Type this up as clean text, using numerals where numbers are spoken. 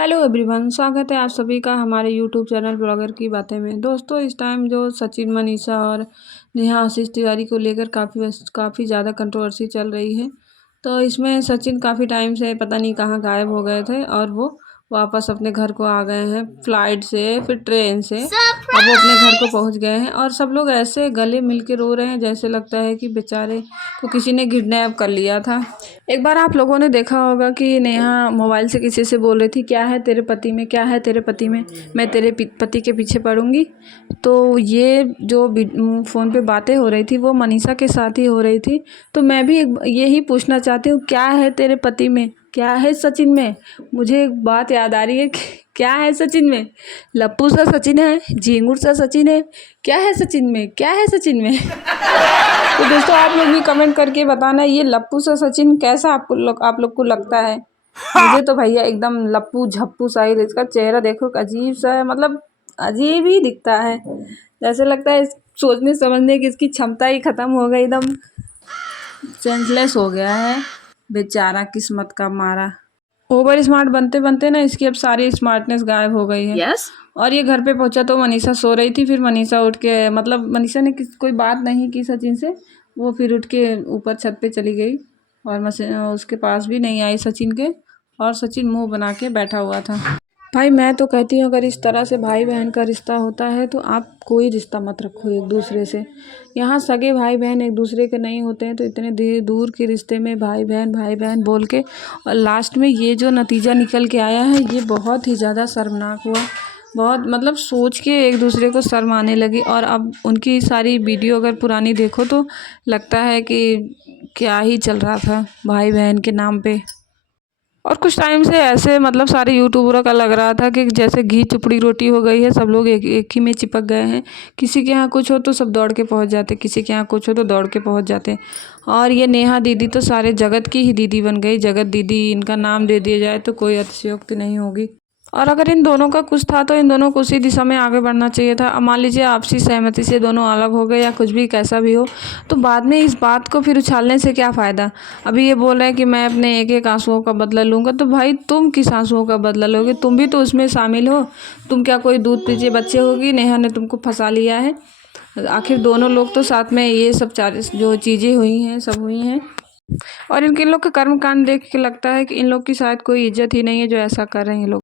Hello everyone, स्वागत है आप सभी का हमारे यूट्यूब चैनल ब्लॉगर की बातें में। दोस्तों, इस टाइम जो सचिन, मनीषा और नेहा आशीष तिवारी को लेकर काफ़ी ज़्यादा कंट्रोवर्सी चल रही है। तो इसमें सचिन काफ़ी टाइम से पता नहीं कहाँ गायब हो गए थे और वो वापस अपने घर को आ गए हैं, फ्लाइट से फिर ट्रेन से। अब वो अपने घर को पहुंच गए हैं और सब लोग ऐसे गले मिल के रो रहे हैं जैसे लगता है कि बेचारे को किसी ने किडनैप कर लिया था। एक बार आप लोगों ने देखा होगा कि नेहा मोबाइल से किसी से बोल रही थी, क्या है तेरे पति में, क्या है तेरे पति में, मैं तेरे पति के पीछे पड़ूंगी। तो ये जो फ़ोन पे बातें हो रही थी वो मनीषा के साथ ही हो रही थी। तो मैं भी यही पूछना चाहती हूँ, क्या है तेरे पति में, क्या है सचिन में। मुझे एक बात याद आ रही है कि क्या है सचिन में, लप्पू सा सचिन है, झिंगुर सा सचिन है, क्या है सचिन में, क्या है सचिन में। तो दोस्तों, आप लोग भी कमेंट करके बताना ये लप्पू सा सचिन कैसा आप लोग को लगता है। मुझे तो भैया एकदम लप्पू झप्पू सा ही, इसका चेहरा देखो अजीब सा है, मतलब अजीब ही दिखता है। जैसे लगता है सोचने समझने की इसकी क्षमता ही खत्म हो गई, एकदम सेंसलेस हो गया है बेचारा, किस्मत का मारा। ओवर स्मार्ट बनते बनते ना इसकी अब सारी स्मार्टनेस गायब हो गई है। और ये घर पे पहुंचा तो मनीषा सो रही थी, फिर मनीषा उठ के, मतलब मनीषा ने कोई बात नहीं की सचिन से, वो फिर उठ के ऊपर छत पे चली गई और उसके पास भी नहीं आई सचिन के। और सचिन मुंह बना के बैठा हुआ था। भाई मैं तो कहती हूँ, अगर इस तरह से भाई बहन का रिश्ता होता है तो आप कोई रिश्ता मत रखो एक दूसरे से। यहाँ सगे भाई बहन एक दूसरे के नहीं होते हैं, तो इतने दूर के रिश्ते में भाई बहन बोल के, और लास्ट में ये जो नतीजा निकल के आया है ये बहुत ही ज़्यादा शर्मनाक हुआ। बहुत, मतलब सोच के एक दूसरे को शर्म आने लगी। और अब उनकी सारी वीडियो अगर पुरानी देखो तो लगता है कि क्या ही चल रहा था भाई बहन के नाम पे। और कुछ टाइम से ऐसे, मतलब सारे यूट्यूबरों का लग रहा था कि जैसे घी चुपड़ी रोटी हो गई है, सब लोग एक ही में चिपक गए हैं। किसी के यहाँ कुछ हो तो सब दौड़ के पहुँच जाते, किसी के यहाँ कुछ हो तो दौड़ के पहुँच जाते। और ये नेहा दीदी तो सारे जगत की ही दीदी बन गई, जगत दीदी इनका नाम दे दिया जाए तो कोई अतिशयोक्ति नहीं होगी। और अगर इन दोनों का कुछ था तो इन दोनों को उसी दिशा में आगे बढ़ना चाहिए था। अब मान लीजिए आपसी सहमति से दोनों अलग हो गए या कुछ भी कैसा भी हो, तो बाद में इस बात को फिर उछालने से क्या फ़ायदा। अभी ये बोल रहे हैं कि मैं अपने एक एक आंसुओं का बदला लूँगा, तो भाई तुम किस आंसुओं का बदला लोगे, तुम भी तो उसमें शामिल हो। तुम क्या कोई दूध पीजिए बच्चे होगी, नेहा ने तुमको फंसा लिया है। आखिर दोनों लोग तो साथ में ये सब जो चीज़ें हुई हैं सब हुई हैं। और इन लोग के कर्म कांड देख के लगता है कि इन लोग की शायद कोई इज्जत ही नहीं है जो ऐसा कर रहे हैं ये लोग।